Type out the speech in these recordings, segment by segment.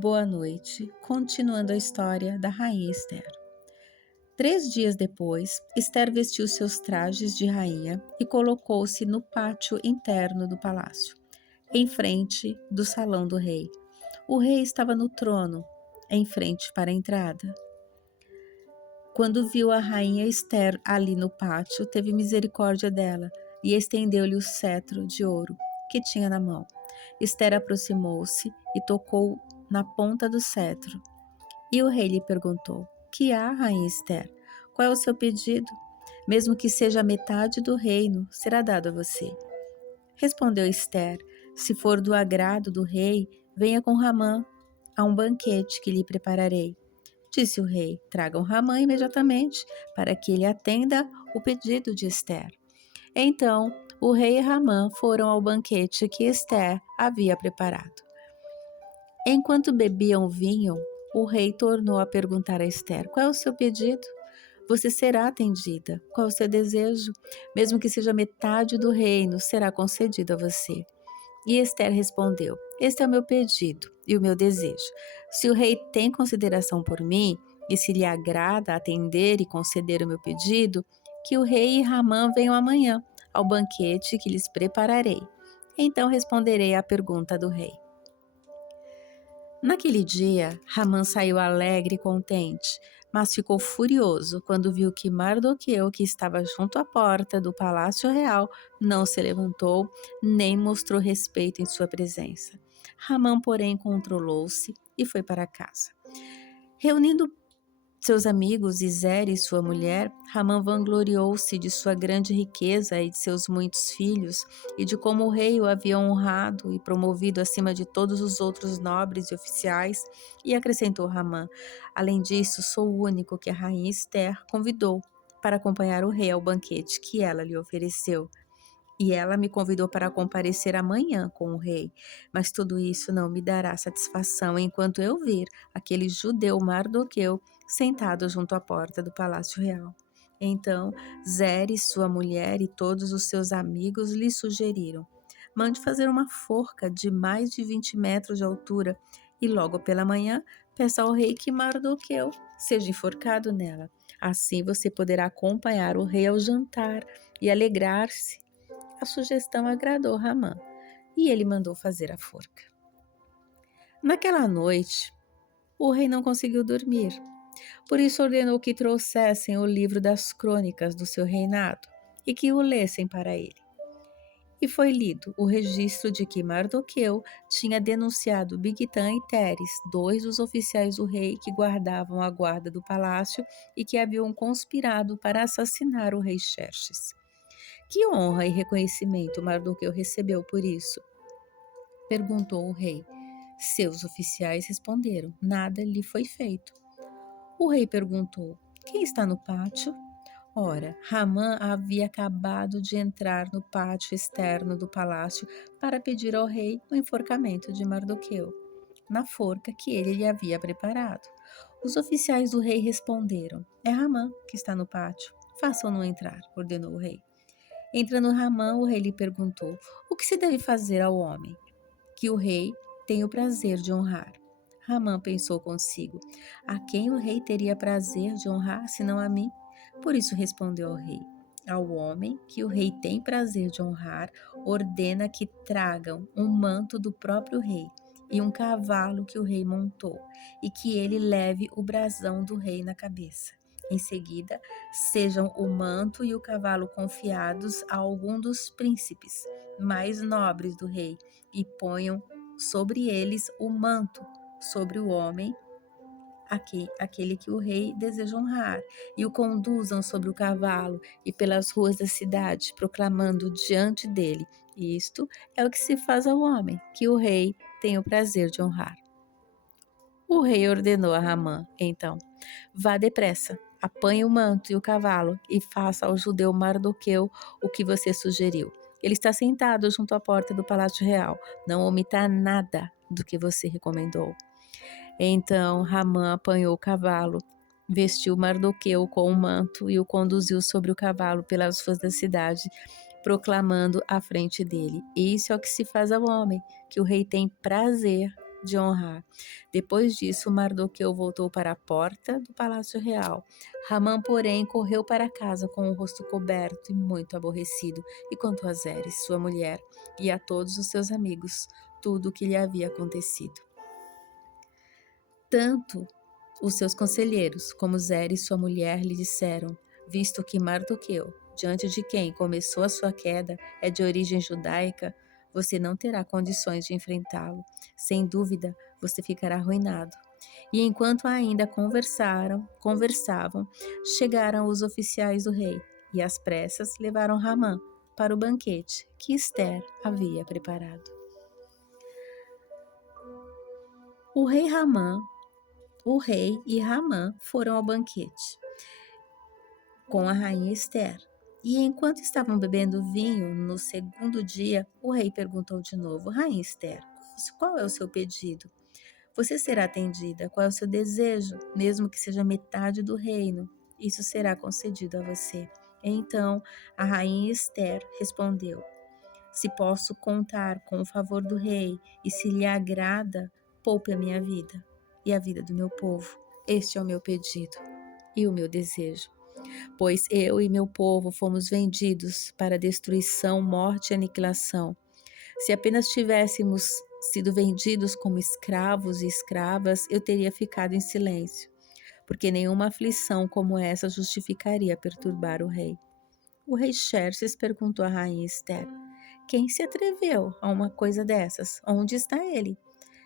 Boa noite. Continuando a história da rainha Esther. 3 dias depois, Esther vestiu seus trajes de rainha e colocou-se no pátio interno do palácio, em frente do salão do rei. O rei estava no trono, em frente para a entrada. Quando viu a rainha Esther ali no pátio, teve misericórdia dela e estendeu-lhe o cetro de ouro que tinha na mão. Esther aproximou-se e tocou na ponta do cetro. E o rei lhe perguntou: Que há, rainha Esther? Qual é o seu pedido? Mesmo que seja a metade do reino, será dado a você. Respondeu Esther: Se for do agrado do rei, venha com Ramã a um banquete que lhe prepararei. Disse o rei: Tragam Ramã imediatamente, para que ele atenda o pedido de Esther. Então, o rei e Ramã foram ao banquete que Esther havia preparado. Enquanto bebiam vinho, o rei tornou a perguntar a Esther: Qual é o seu pedido? Você será atendida. Qual é o seu desejo? Mesmo que seja metade do reino, será concedido a você. E Esther respondeu: Este é o meu pedido e o meu desejo. Se o rei tem consideração por mim, e se lhe agrada atender e conceder o meu pedido, que o rei e Ramã venham amanhã ao banquete que lhes prepararei. Então responderei à pergunta do rei. Naquele dia, Ramã saiu alegre e contente, mas ficou furioso quando viu que Mardoqueu, que estava junto à porta do palácio real, não se levantou nem mostrou respeito em sua presença. Ramã, porém, controlou-se e foi para casa. Reunindo seus amigos e Zeres, sua mulher, Ramã vangloriou-se de sua grande riqueza e de seus muitos filhos, e de como o rei o havia honrado e promovido acima de todos os outros nobres e oficiais, e acrescentou Ramã: Além disso, sou o único que a rainha Esther convidou para acompanhar o rei ao banquete que ela lhe ofereceu. E ela me convidou para comparecer amanhã com o rei, mas tudo isso não me dará satisfação enquanto eu vir aquele judeu Mardoqueu sentado junto à porta do palácio real. Então, Zeres, sua mulher e todos os seus amigos lhe sugeriram: Mande fazer uma forca de mais de 20 metros de altura e logo pela manhã peça ao rei que Mardoqueu seja enforcado nela. Assim você poderá acompanhar o rei ao jantar e alegrar-se. A sugestão agradou Ramã e ele mandou fazer a forca. Naquela noite, o rei não conseguiu dormir. Por isso ordenou que trouxessem o livro das crônicas do seu reinado e que o lessem para ele. E foi lido o registro de que Mardoqueu tinha denunciado Bigtã e Teres, 2 dos oficiais do rei que guardavam a guarda do palácio e que haviam conspirado para assassinar o rei Xerxes. Que honra e reconhecimento Mardoqueu recebeu por isso? Perguntou o rei. Seus oficiais responderam: Nada lhe foi feito. O rei perguntou: Quem está no pátio? Ora, Ramã havia acabado de entrar no pátio externo do palácio para pedir ao rei o enforcamento de Mardoqueu, na forca que ele lhe havia preparado. Os oficiais do rei responderam: É Ramã que está no pátio. Façam-no entrar, ordenou o rei. Entrando Ramã, o rei lhe perguntou: O que se deve fazer ao homem que o rei tem o prazer de honrar? Ramã pensou consigo: A quem o rei teria prazer de honrar, senão a mim? Por isso respondeu ao rei: Ao homem que o rei tem prazer de honrar, ordena que tragam um manto do próprio rei e um cavalo que o rei montou, e que ele leve o brasão do rei na cabeça. Em seguida, sejam o manto e o cavalo confiados a algum dos príncipes mais nobres do rei, e ponham sobre eles o manto sobre o homem, aquele que o rei deseja honrar, e o conduzam sobre o cavalo e pelas ruas da cidade, proclamando diante dele: Isto é o que se faz ao homem que o rei tem o prazer de honrar. O rei ordenou a Ramã, então: Vá depressa, apanhe o manto e o cavalo e faça ao judeu Mardoqueu o que você sugeriu. Ele está sentado junto à porta do palácio real. Não omita nada do que você recomendou. Então Ramã apanhou o cavalo, vestiu Mardoqueu com o manto e o conduziu sobre o cavalo pelas ruas da cidade, proclamando à frente dele: Isso é o que se faz ao homem, que o rei tem prazer de honrar. Depois disso, Mardoqueu voltou para a porta do palácio real. Ramã, porém, correu para casa com o rosto coberto e muito aborrecido, e contou a Zeres, sua mulher, e a todos os seus amigos tudo o que lhe havia acontecido. Tanto os seus conselheiros, como Zeres, sua mulher, lhe disseram: visto que Mardoqueu, diante de quem começou a sua queda, é de origem judaica, você não terá condições de enfrentá-lo. Sem dúvida, você ficará arruinado. E enquanto ainda conversavam, chegaram os oficiais do rei e às pressas levaram Ramã para o banquete que Ester havia preparado. O rei e Ramã foram ao banquete com a rainha Ester. E enquanto estavam bebendo vinho no segundo dia, o rei perguntou de novo: Rainha Ester, qual é o seu pedido? Você será atendida. Qual é o seu desejo? Mesmo que seja metade do reino, isso será concedido a você. Então a rainha Ester respondeu: se posso contar com o favor do rei e se lhe agrada, poupe a minha vida e a vida do meu povo. Este é o meu pedido e o meu desejo. Pois eu e meu povo fomos vendidos para destruição, morte e aniquilação. Se apenas tivéssemos sido vendidos como escravos e escravas, eu teria ficado em silêncio, porque nenhuma aflição como essa justificaria perturbar o rei. O rei Xerxes perguntou à rainha Ester: quem se atreveu a uma coisa dessas? Onde está ele?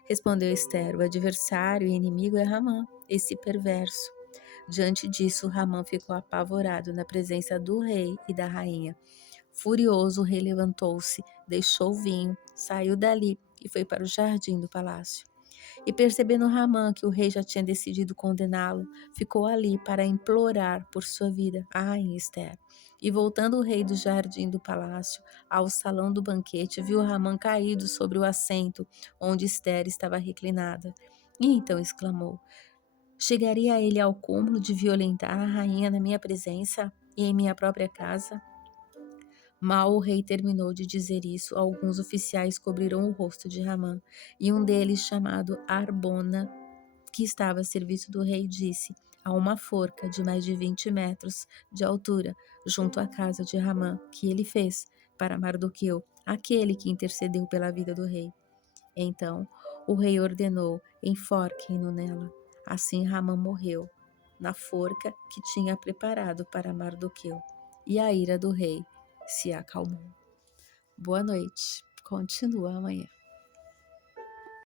Respondeu Ester: o adversário e inimigo é Ramã, esse perverso. Diante disso, Ramã ficou apavorado na presença do rei e da rainha. Furioso, o rei levantou-se, deixou o vinho, saiu dali e foi para o jardim do palácio. E percebendo Ramã que o rei já tinha decidido condená-lo, ficou ali para implorar por sua vida a rainha Ester. E voltando o rei do jardim do palácio ao salão do banquete, viu Ramã caído sobre o assento onde Ester estava reclinada. E então exclamou: chegaria ele ao cúmulo de violentar a rainha na minha presença e em minha própria casa? Mal o rei terminou de dizer isso, alguns oficiais cobriram o rosto de Ramã, e um deles, chamado Arbona, que estava a serviço do rei, disse: há uma forca de mais de 20 metros de altura junto à casa de Ramã, que ele fez para Mardoqueu, aquele que intercedeu pela vida do rei. Então o rei ordenou: enforquem-no nela. Assim Ramã morreu na forca que tinha preparado para Mardoqueu, e a ira do rei se acalmou. Boa noite. Continua amanhã.